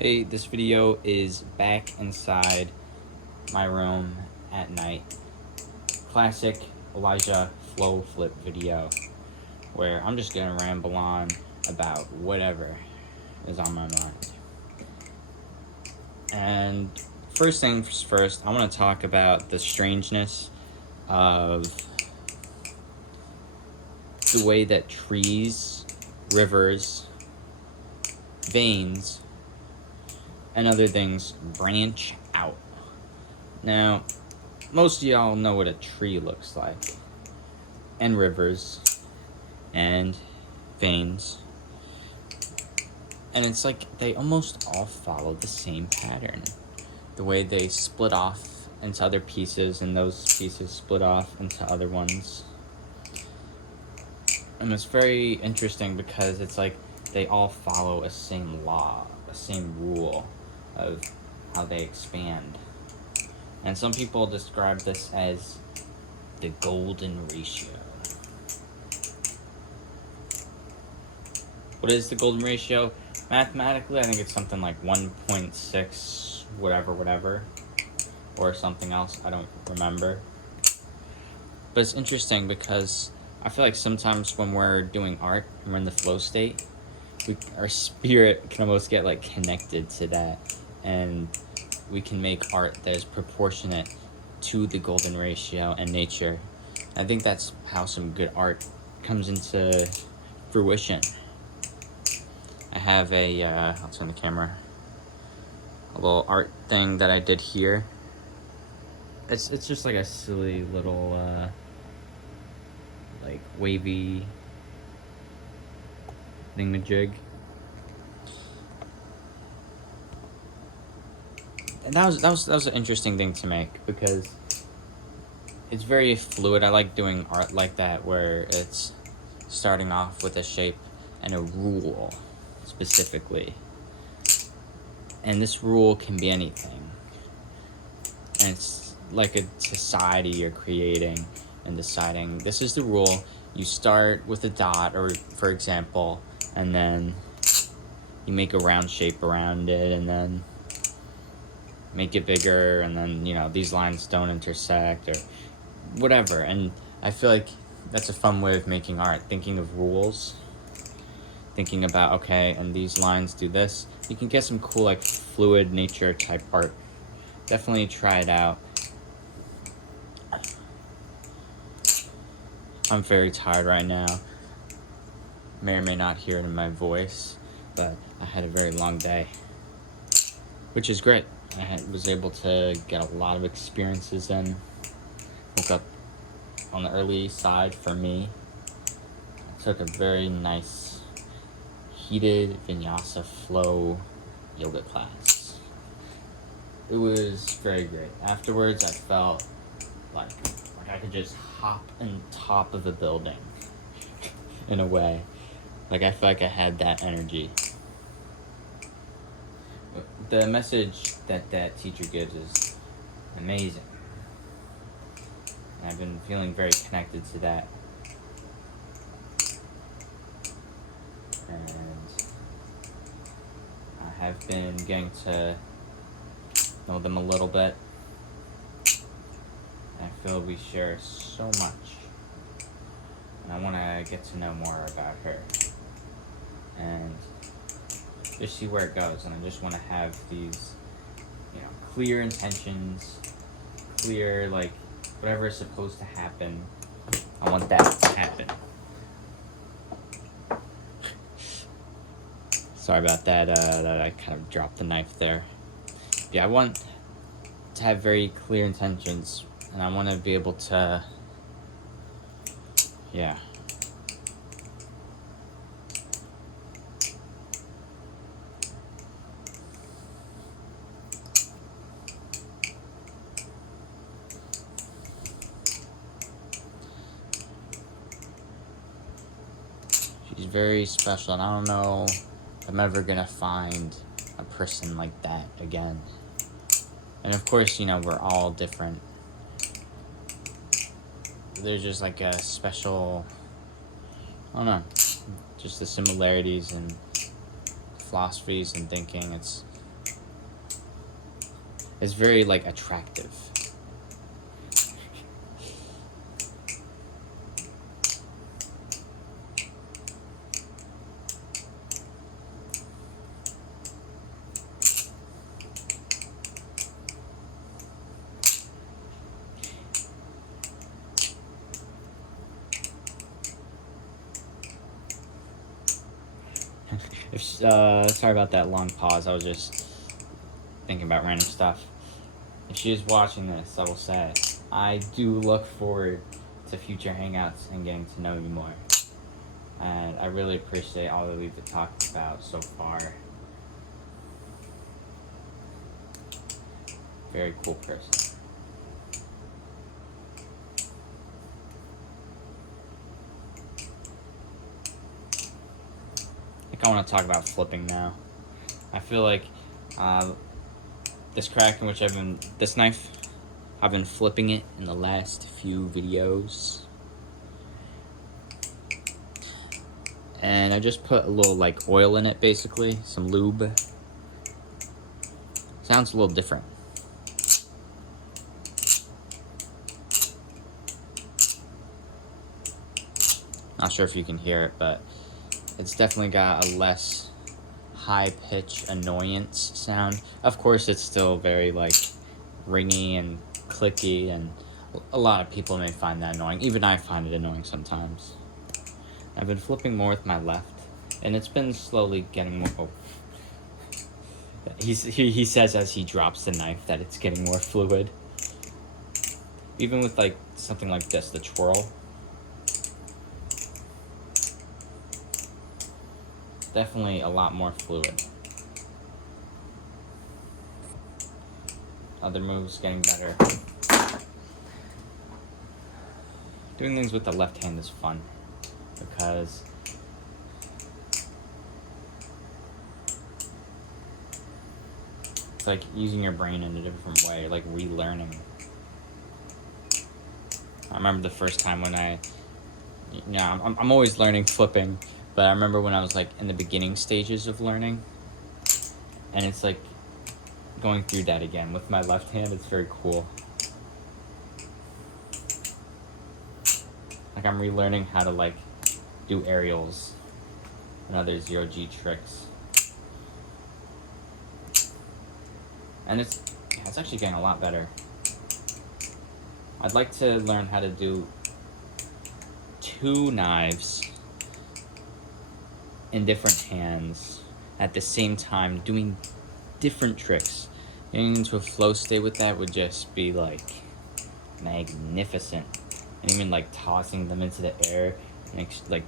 Hey, this video is back inside my room at night. Classic Elijah flow flip video where I'm just gonna ramble on about whatever is on my mind. And first things first, I want to talk about the strangeness of the way that trees, rivers, veins, and other things branch out. Now, most of y'all know what a tree looks like, and rivers, and veins, and it's like they almost all follow the same pattern. The way they split off into other pieces, and those pieces split off into other ones. And it's very interesting because it's like they all follow a same law, a same rule of how they expand. And some people describe this as the golden ratio. What is the golden ratio? Mathematically, I think it's something like 1.6 whatever, or something else, I don't remember. But it's interesting because I feel like sometimes when we're doing art and we're in the flow state, our spirit can almost get like connected to that, and we can make art that is proportionate to the golden ratio and nature. I think that's how some good art comes into fruition. I have I'll turn the camera, a little art thing that I did here. It's just like a silly little like wavy thingamajig. And that was an interesting thing to make because it's very fluid. I like doing art like that where it's starting off with a shape and a rule specifically. And this rule can be anything. And it's like a society you're creating and deciding this is the rule. You start with a dot, or for example, and then you make a round shape around it, and then make it bigger, and then these lines don't intersect or whatever. And I feel like that's a fun way of making art, thinking of rules, thinking about, okay, and these lines do this. You can get some cool like fluid nature type art. Definitely try it out. I'm very tired right now. May or may not hear it in my voice, but I had a very long day, which is great. I was able to get a lot of experiences in. Woke up on the early side for me. Took a very nice heated vinyasa flow yoga class. It was very great. Afterwards, I felt like I could just hop on top of a building in a way. Like I felt like I had that energy. The message that teacher gives is amazing. And I've been feeling very connected to that. And I have been getting to know them a little bit. And I feel we share so much. And I want to get to know more about her. And just see where it goes. And I just want to have these, clear intentions, clear, like, whatever is supposed to happen. I want that to happen. Sorry about that, that I kind of dropped the knife there. Yeah, I want to have very clear intentions, and I want to be able to, she's very special, and I don't know if I'm ever gonna find a person like that again. And of course, we're all different. There's just like a special, I don't know, just the similarities and philosophies and thinking. It's It's very like attractive. Sorry about that long pause. I was just thinking about random stuff. If she is watching this, I will say I do look forward to future hangouts and getting to know you more. And I really appreciate all that we've talked about so far. Very cool person. I want to talk about flipping now. I feel like this crack in which this knife, I've been flipping it in the last few videos. And I just put a little like oil in it, basically, some lube. Sounds a little different. Not sure if you can hear it, but it's definitely got a less high-pitch annoyance sound. Of course, it's still very like ringy and clicky, and a lot of people may find that annoying. Even I find it annoying sometimes. I've been flipping more with my left, and it's been slowly getting more... Oh. He says as he drops the knife that it's getting more fluid. Even with like something like this, the twirl. Definitely a lot more fluid. Other moves getting better. Doing things with the left hand is fun because it's like using your brain in a different way, like relearning. I remember the first time when I'm always learning flipping, but I remember when I was like in the beginning stages of learning, and it's like going through that again with my left hand. It's very cool. Like I'm relearning how to like do aerials and other 0G tricks. And it's actually getting a lot better. I'd like to learn how to do 2 knives in different hands at the same time, doing different tricks. Getting into a flow state with that would just be like magnificent. And even like tossing them into the air, and like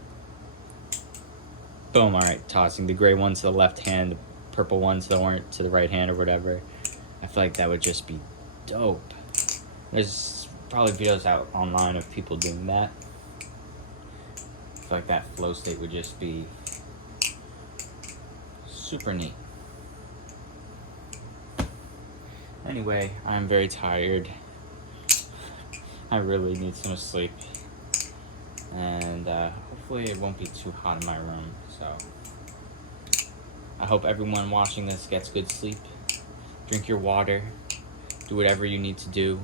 boom, alright, tossing the gray one to the left hand, the purple one to the right hand or whatever. I feel like that would just be dope. There's probably videos out online of people doing that. I feel like that flow state would just be super neat. Anyway, I'm very tired. I really need some sleep. And hopefully it won't be too hot in my room. So I hope everyone watching this gets good sleep. Drink your water. Do whatever you need to do.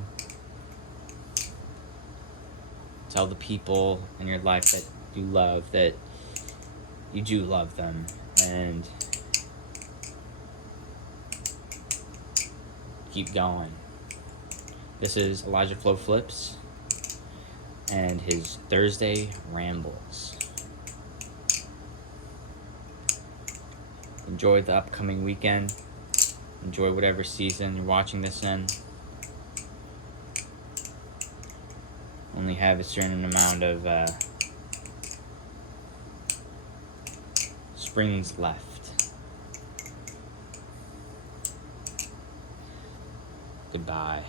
Tell the people in your life that you love that you do love them. And keep going. This is Elijah Flo Flips and his Thursday rambles. Enjoy the upcoming weekend. Enjoy whatever season you're watching this in. Only have a certain amount of springs left. Goodbye.